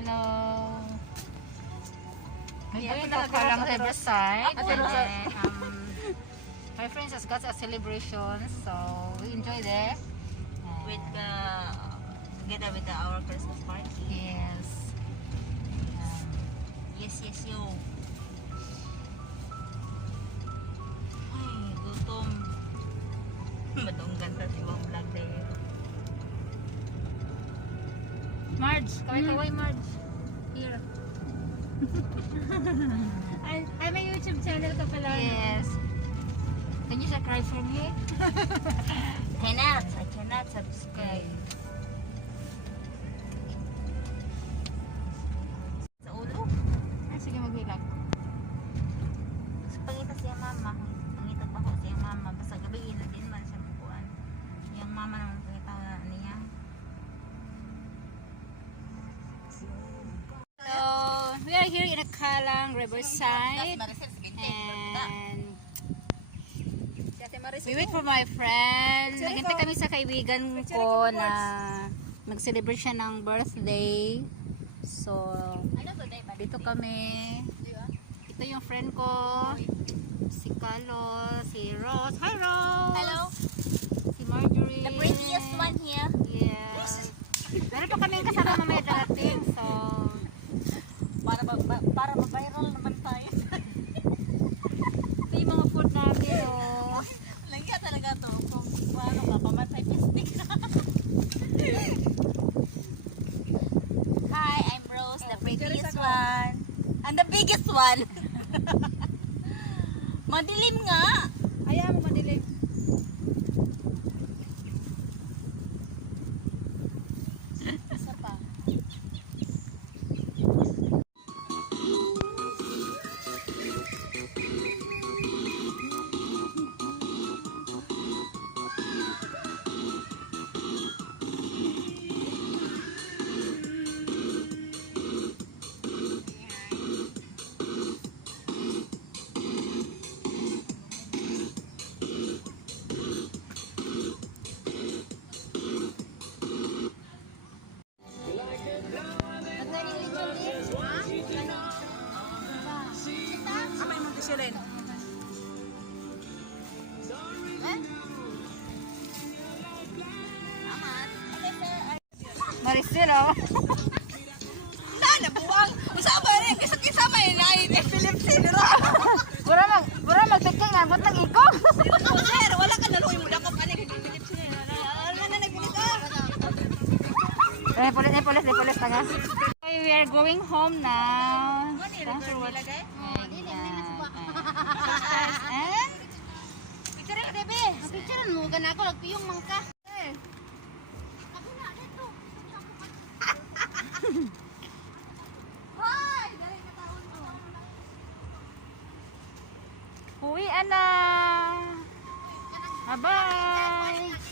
Hello. Yeah, Nagbuhin ako lang Riverside. Ate Rosa. My friends has got a celebration, so we enjoy there. With together with our Christmas party. Yes. Yes, yo. Ay, gutom. Madunggan sa siwang vlog there. Marge, kaway-kaway Marge. Here. Ay, may YouTube channel ka pala. Yes. Can you subscribe for me? I cannot subscribe. Sa ulo. Sige, mag-vlog. Gusto pangita siya mama. Pangita pa ko siya mama. Basta gabi na din man siya makuhaan. Yung mama naman pangita na niya. So, we are here in Kalang Riverside. And we wait for my friend. Naghintay kami sa kaibigan ko na mag-celebrate siya ng birthday. So, dito kami. Ito yung friend ko. Si Carlos, si Rose. Hi Rose! Hello. Si Marjorie. The prettiest one here. Yeah. Meron pa kami kasama mamaya darating. So, Para ma-viral naman tayo. ito yung mga food namin. Oh. Langya talaga to. Kung paano ka, pamatay plastic. Hi, I'm Rose, the prettiest one. And the biggest one. Madilim nga. Ayaw mo madilim. Isa pa. Maricel, oh. Nabuwang. Usama rin. Kisama yun na. Philips Sidro. Bura magtikik na. Ba't nag-ikog? Sir, wala ka naluhin mo. Dakop ka na. Philips Sidro. Ano na nagbilis ka? Police na nga. Okay, we are going home now. Thanks for watching. And Picture ka, bebe. Picture mo. Gana ako. Lagpiyong mangka. Ako na, dito. Hoy! Dali ka taon mo. uwian na. Bye-bye.